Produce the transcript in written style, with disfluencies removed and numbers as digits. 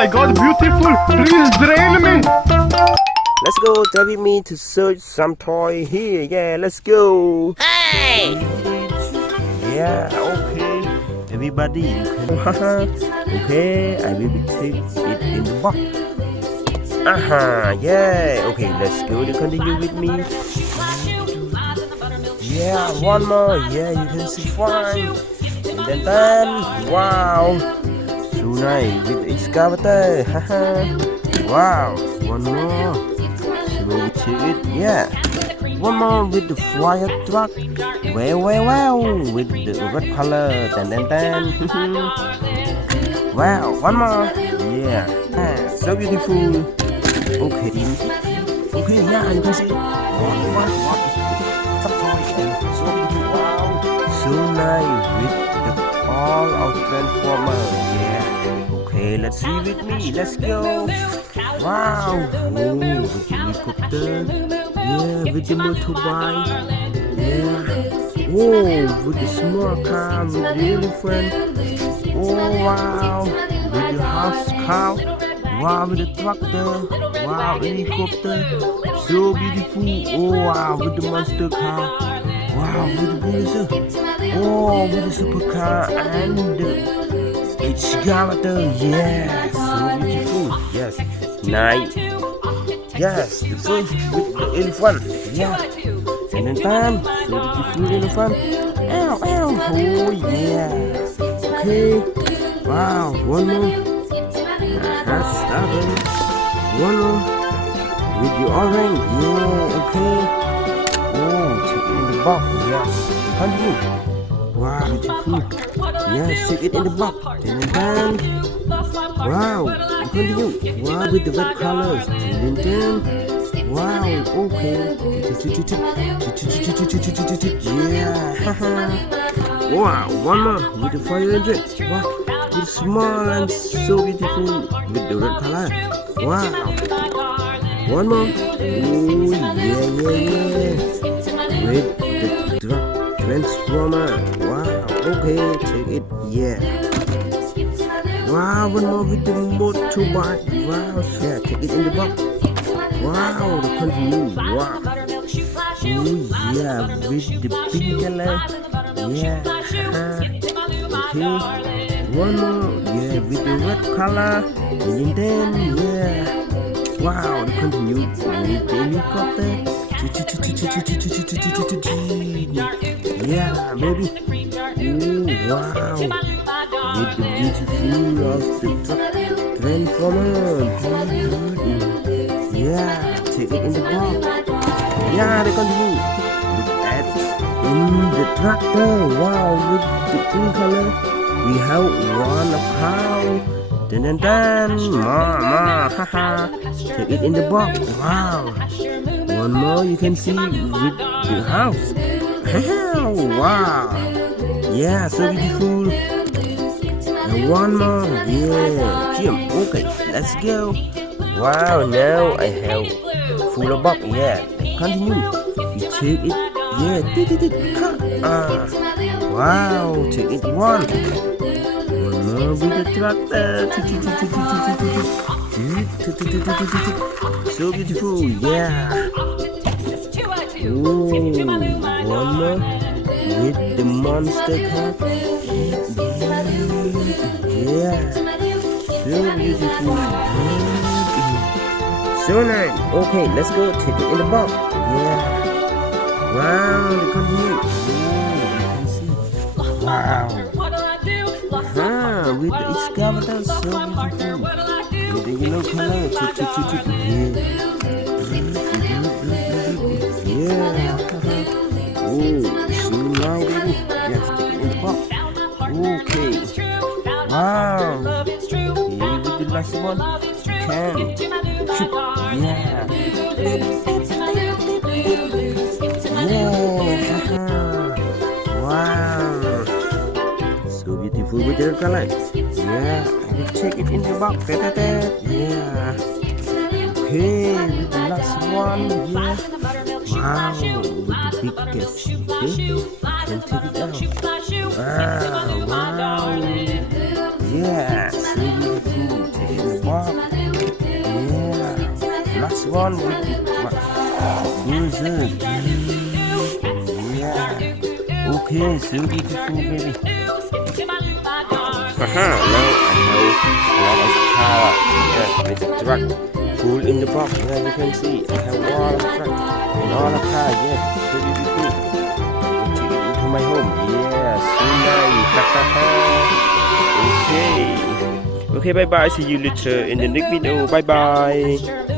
my god, beautiful. Please drain me. Let's go, join with me to search some toy here. Yeah, let's go. Hey! Yeah, okay. Everybody, you can. Okay, I will take it in the box. Yeah. Okay, let's go to continue with me. Yeah, one more. Yeah, you can see fine. And then, wow. So nice with the excavator. Wow, one more. So we take it. Yeah. One more with the fire truck. Wow, with the red color. Wow, one more. Yeah, so beautiful. Okay, yeah, you can see. What? So beautiful. Wow, so nice with the all of transformer. Yeah. Okay, let's see with me. Let's go. Wow. Oh, with the helicopter. Yeah, with the motorbike. Yeah. Oh, with the small car, with the elephant. Oh, wow. With the house cow. Wow, with the tractor. Wow, helicopter. So beautiful. Oh, wow, with the monster car. Wow, with the bulldozer. Oh, with the supercar and the excavator. Yeah, so beautiful. Yes, nice. Yes, the first with the elephant. Yeah. And then time, so beautiful elephant. Ow. Oh yeah. Okay. Wow, one more. Stop it. One more. With the orange. Yeah, okay. Oh, take it in the box. Yes. Continue. Wow, beautiful. Yes, take it in the box. And then wow, continue. Wow, with the red colors. And then wow, okay. Yeah. Wow, one more with the fire engine. Wow, it's small and so beautiful with the red color. Wow. One more. Oh, yeah. With the truck transformer. Wow, okay, take it. Yeah. Wow, one more with the motorbike. Wow, yeah, take it in the box. Wow, the continue. Wow. Oh yeah, with the pink color. Yeah. Okay. One more. Yeah, with the red color. And then yeah. Wow, the continue with the helicopter. Yeah, baby. Oh wow. With the beautiful of the truck transformer. Yeah, take it in the box. Yeah, they continue. Look at in the tractor. Wow, with the pink color. We have one of cow. Haha. Take it in the box. Wow. One more you can see with the house. Wow. Yeah, so beautiful. And one more. Yeah. Jim. Okay, let's go. Wow, now I have full of box. Yeah, continue. You take it. Yeah, wow, take it one. One more with the tractor. So beautiful. Yeah. Oh, one more with the monster car. Yeah. So beautiful. So nice. Okay, let's go. Take it in the box. Yeah. Wow, the continue. Oh, you can see. Wow. With the excavator, so beautiful. With the yellow color. Yeah. Oh, so now, baby. Yes, take it in the box. Okay. Wow. Okay, with the last one. Can. Yeah. Wow. So beautiful with the color. Yeah. I will take it in the box. Yeah. Okay. With the last one. Yeah. Wow. With the biggest. Okay. And take it out. Wow. Yeah. So beautiful. Take it in the box. this one with the truck. Who's it? Yeah. Okay, so beautiful, baby. Haha, now I have a lot of car with the truck full in the box. As you can see, I have all of truck and all of car. Yes, so beautiful. Take it into my home. Yes, so nice. Okay. Okay, bye bye. See you later in the next video. Bye bye.